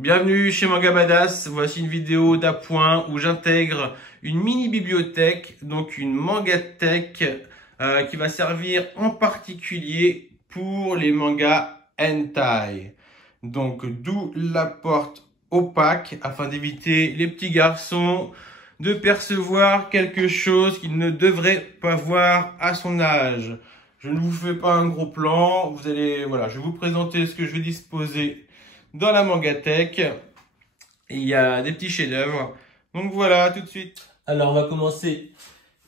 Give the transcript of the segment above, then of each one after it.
Bienvenue chez Manga Badass. Voici une vidéo d'appoint où j'intègre une mini bibliothèque, donc une mangatech qui va servir en particulier pour les mangas hentai. Donc d'où la porte opaque afin d'éviter les petits garçons de percevoir quelque chose qu'ils ne devraient pas voir à son âge. Je ne vous fais pas un gros plan, je vais vous présenter ce que je vais disposer dans la mangatech. Il y a des petits chefs-d'œuvre. Donc voilà, tout de suite. Alors on va commencer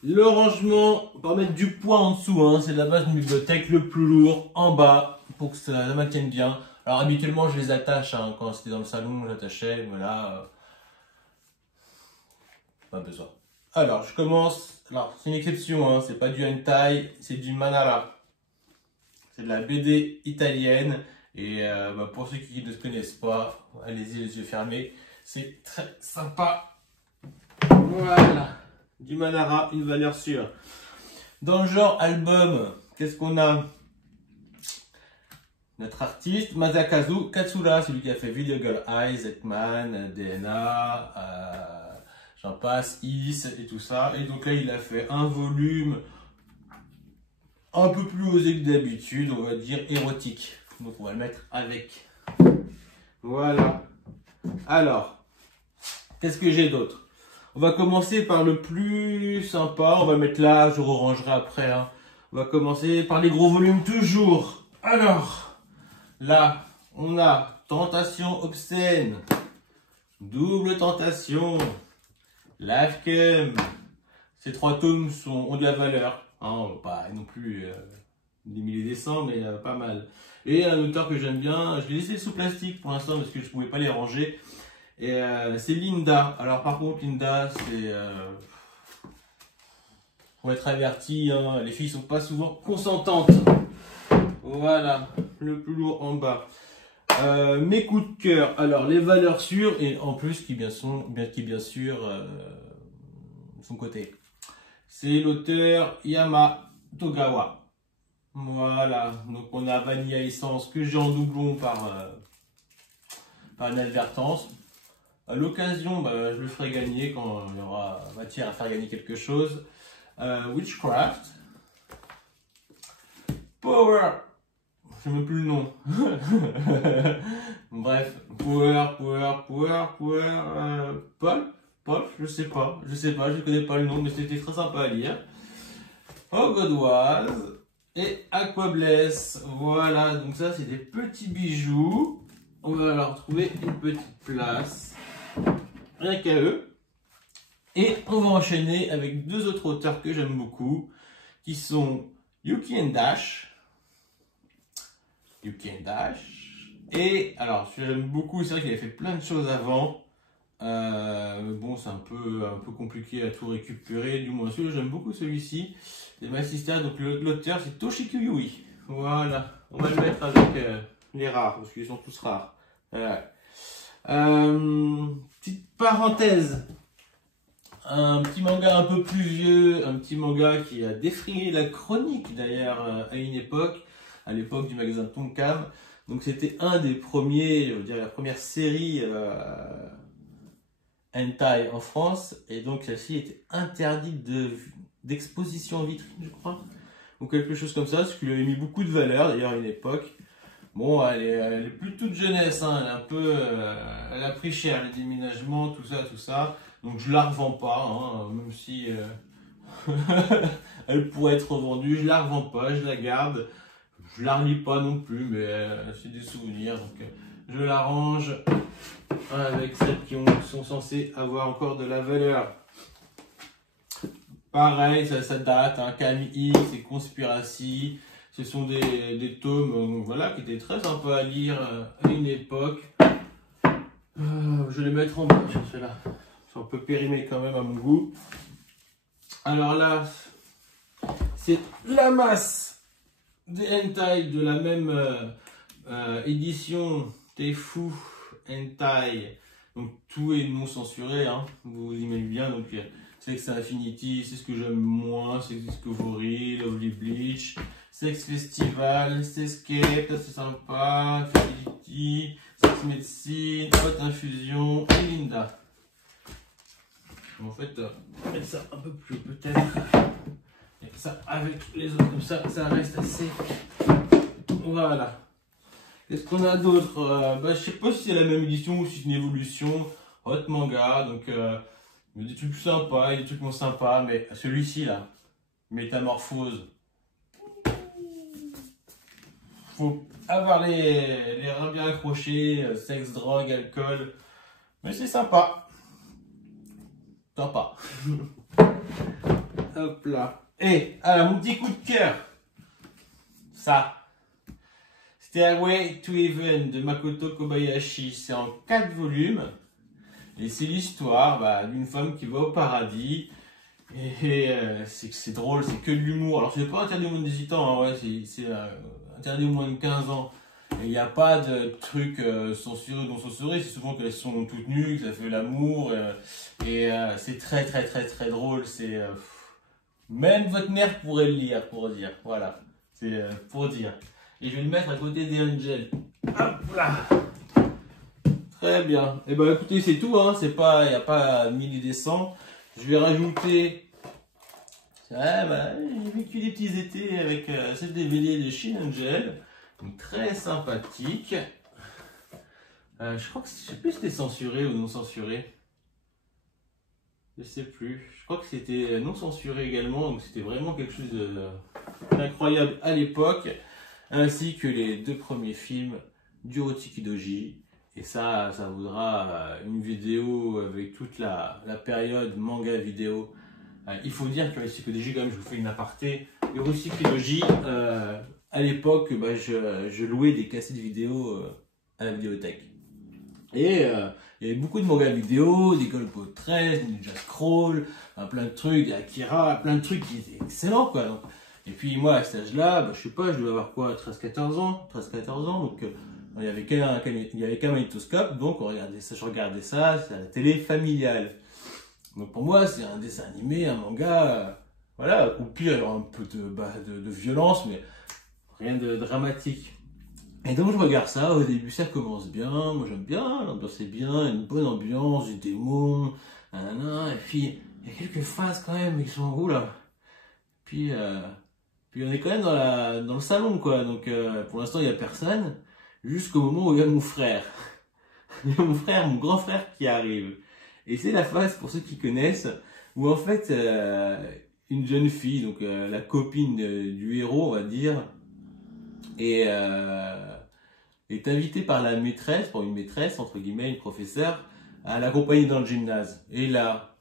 le rangement par mettre du poids en dessous, hein. C'est la base d'une bibliothèque, le plus lourd en bas pour que ça maintienne bien. Alors habituellement je les attache, hein. Quand c'était dans le salon j'attachais, voilà. Pas besoin. Alors je commence, alors c'est une exception, hein. C'est pas du hentai, c'est du manhwa. C'est de la BD italienne et pour ceux qui ne se connaissent pas, allez-y les yeux fermés, c'est très sympa. Voilà, du manhwa, une valeur sûre. Dans le genre album, qu'est-ce qu'on a? Notre artiste Masakazu Katsura, celui qui a fait Video Girl Eyes, Zetman, DNA, j'en passe, Is et tout ça. Et donc là il a fait un volume un peu plus osé que d'habitude, on va dire érotique. Donc on va le mettre avec. Voilà. Alors, qu'est-ce que j'ai d'autre? On va commencer par le plus sympa. On va mettre là, je rangerai après, hein. On va commencer par les gros volumes toujours. Alors, là, on a Tentation obscène, Double tentation, Love Cum. Ces trois tomes ont de la valeur, hein, pas non plus des milliers des cents, mais pas mal. Et un auteur que j'aime bien, je l'ai laissé sous plastique pour l'instant parce que je ne pouvais pas les ranger. Et c'est Linda. Alors par contre Linda, c'est faut être averti, hein, les filles sont pas souvent consentantes. Voilà, le plus lourd en bas. Mes coups de cœur. Alors les valeurs sûres et en plus qui bien sûr son côté. C'est l'auteur Yama Togawa. Voilà, donc on a Vanilla Essence que j'ai en doublon par inadvertance. À l'occasion, je le ferai gagner quand il y aura matière à faire gagner quelque chose. Witchcraft. Power. Je ne sais même plus le nom. Bref, Paul, je sais pas, je connais pas le nom, mais c'était très sympa à lire. Oh Godoise et Aquabless. Voilà, donc ça c'est des petits bijoux. On va leur trouver une petite place. Rien qu'à eux. Et on va enchaîner avec deux autres auteurs que j'aime beaucoup, qui sont Yuki and Dash. Et alors, celui-là j'aime beaucoup, c'est vrai qu'il avait fait plein de choses avant. Bon, c'est un peu compliqué à tout récupérer, du moins celui-là j'aime beaucoup celui-ci. C'est My Sister, donc l'auteur c'est Toshiko Yui. Voilà, on va le mettre avec les rares, parce qu'ils sont tous rares. Voilà. Petite parenthèse, un petit manga un peu plus vieux, un petit manga qui a défrayé la chronique d'ailleurs à une époque, à l'époque du magasin Tonkam. Donc c'était un des premiers, je veux dire la première série hentai en France, et donc celle-ci était interdite d'exposition en vitrine, je crois, ou quelque chose comme ça, ce qui lui avait mis beaucoup de valeur d'ailleurs à une époque. Bon, elle est plus toute jeunesse, hein, elle a pris cher, les déménagements, tout ça, donc je la revends pas, hein, même si elle pourrait être revendue, je la revends pas, je la garde, je la relis pas non plus, mais c'est des souvenirs, donc je la range avec celles qui sont censées avoir encore de la valeur. Pareil, ça date, hein, Kami X et Conspiracy. Ce sont des tomes voilà, qui étaient très sympas à lire à une époque. Je vais les mettre en bas, ceux-là. Ils sont un peu périmés quand même à mon goût. Alors là, c'est la masse des hentai de la même édition Teifu Hentai. Donc tout est non censuré, hein, vous imaginez bien. Donc c'est Sex Infinity, c'est ce que j'aime moins, c'est Discovery, Lovely Bleach, Sex Festival, Sescape, c'est sympa, Fidelity, Sex Médecine, Haute Infusion et Linda. En fait, mettre ça un peu plus haut peut-être. Et ça, avec les autres comme ça reste assez. Voilà. Qu'est-ce qu'on a d'autre? Je sais pas si c'est la même édition ou si c'est une évolution. Hot Manga, donc des trucs sympas, des trucs moins sympas, mais celui-ci là, Métamorphose. Faut avoir les reins bien accrochés, sexe, drogue, alcool, mais c'est sympa. Sympa. Hop là. Et alors mon petit coup de cœur, ça. Stairway to Heaven de Makoto Kobayashi. C'est en 4 volumes. Et c'est l'histoire d'une femme qui va au paradis. Et c'est drôle, c'est que de l'humour. Alors c'est pas interdit aux moins de 18 ans, hein, ouais, c'est interdit aux moins de 15 ans. Il n'y a pas de trucs censurés ou non censurés. C'est souvent qu'elles sont toutes nues, que ça fait l'amour. C'est très très très très drôle. Même votre mère pourrait le lire, pour dire. Voilà, c'est pour dire. Et je vais le mettre à côté des Angels. Hop là. Très bien. Et ben écoutez, c'est tout, hein. Il n'y a pas 1000 et des cents. Je vais rajouter. J'ai vécu des petits étés avec cette DVD de Shin Angel. Donc, très sympathique. Je crois que je sais plus si c'était censuré ou non censuré. Je sais plus. Je crois que c'était non censuré également. Donc c'était vraiment quelque chose d'incroyable à l'époque. Ainsi que les 2 premiers films d'Urotsuki Doji. Et ça vaudra une vidéo avec toute la période manga vidéo. Il faut dire que Urotsuki Doji, quand même, je vous fais une aparté. Urotsuki Doji, à l'époque, je louais des cassettes vidéo à la vidéothèque. Et il y avait beaucoup de mangas vidéo, des Golpo 13, Ninja Scroll, plein de trucs, des Akira, plein de trucs qui étaient excellents, quoi. Donc, et puis moi, à cet âge-là, je sais pas, je devais avoir quoi, 13-14 ans, donc il y avait qu'un magnétoscope, donc je regardais ça, c'est à la télé familiale. Donc pour moi, c'est un dessin animé, un manga, voilà, ou pire, alors un peu de violence, mais rien de dramatique. Et donc je regarde ça, au début ça commence bien, moi j'aime bien, l'ambiance est bien, une bonne ambiance, du démon, et puis il y a quelques phases quand même qui sont oula. Puis on est quand même dans le salon, quoi, donc pour l'instant il n'y a personne, jusqu'au moment où il y a mon frère. Il y a mon grand frère qui arrive. Et c'est la phase, pour ceux qui connaissent, où en fait une jeune fille, donc la copine du héros on va dire, est invitée par la maîtresse, pour une maîtresse, entre guillemets, une professeure, à l'accompagner dans le gymnase. Et là,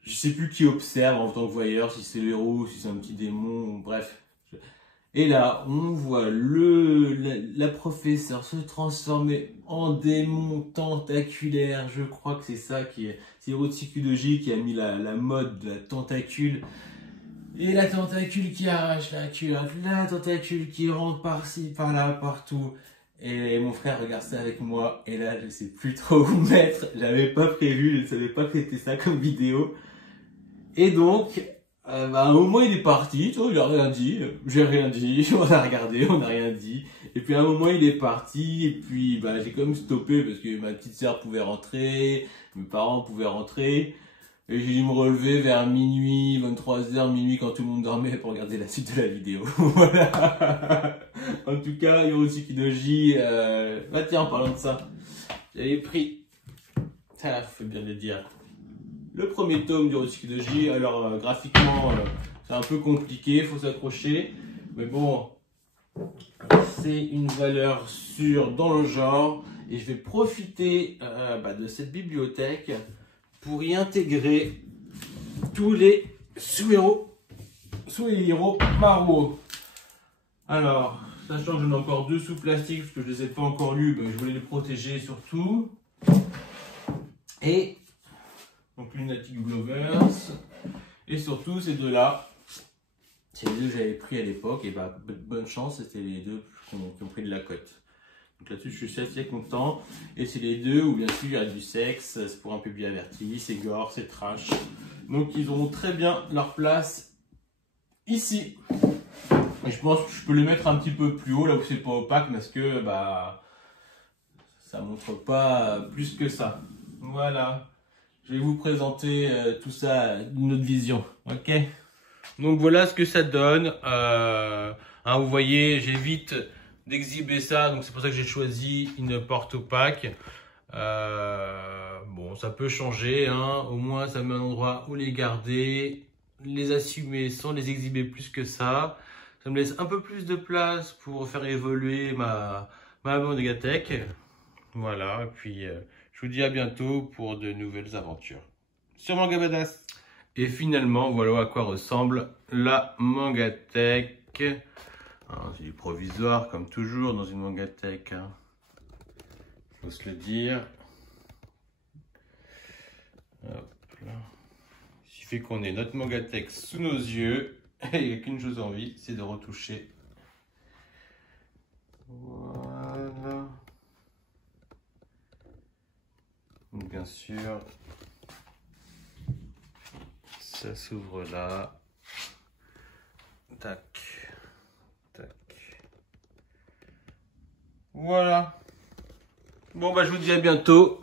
je sais plus qui observe en tant que voyeur, si c'est le héros, si c'est un petit démon, bref. Et là, on voit la professeure se transformer en démon tentaculaire. Je crois que c'est ça c'est Urotsuki Doji qui a mis la mode de la tentacule. Et la tentacule qui arrache la culotte, la tentacule qui rentre par-ci, par-là, partout. Et mon frère regarde ça avec moi, et là je sais plus trop où mettre. J'avais pas prévu, je ne savais pas que c'était ça comme vidéo. Et donc, au moment il est parti, il a rien dit, j'ai rien dit, on a regardé, on n'a rien dit. Et puis à un moment il est parti, et puis j'ai quand même stoppé parce que ma petite sœur pouvait rentrer, mes parents pouvaient rentrer. Et j'ai dû me relever vers minuit, 23h, minuit quand tout le monde dormait pour regarder la suite de la vidéo. Voilà. En tout cas, Urotsuki Doji, tiens, en parlant de ça, j'avais pris, ça fait bien de le dire, le premier tome d'Urotsuki Doji. Alors graphiquement, c'est un peu compliqué, faut s'accrocher. Mais bon, c'est une valeur sûre dans le genre. Et je vais profiter de cette bibliothèque pour y intégrer tous les Suihiro Maruo. Alors, sachant que j'en ai encore 2 sous plastique parce que je ne les ai pas encore lus, je voulais les protéger surtout. Et donc Lunatic Glovers. Et surtout ces 2-là. C'est les 2 que j'avais pris à l'époque. Et bonne chance, c'était les 2 qui ont pris de la cote. Donc là-dessus, je suis assez content. Et c'est les 2 où, bien sûr, il y a du sexe, c'est pour un public averti, c'est gore, c'est trash. Donc, ils auront très bien leur place ici. Et je pense que je peux les mettre un petit peu plus haut, là où c'est pas opaque, parce que bah ça montre pas plus que ça. Voilà. Je vais vous présenter tout ça d'une autre vision. Ok. Donc voilà ce que ça donne. Vous voyez, j'évite d'exhiber ça, donc c'est pour ça que j'ai choisi une porte opaque. Bon, ça peut changer, hein. Au moins ça me met un endroit où les garder, les assumer sans les exhiber plus que ça. Ça me laisse un peu plus de place pour faire évoluer ma Mangatech. Voilà, et puis je vous dis à bientôt pour de nouvelles aventures sur Manga Badass. Et finalement, voilà à quoi ressemble la Mangatech. C'est du provisoire, comme toujours dans une Mangatech. Faut se le dire. Hop là. Il suffit qu'on ait notre Mangatech sous nos yeux. Et il n'y a qu'une chose envie, c'est de retoucher. Voilà. Donc, bien sûr, ça s'ouvre là. Tac. Tac. Voilà. Bon, bah, je vous dis à bientôt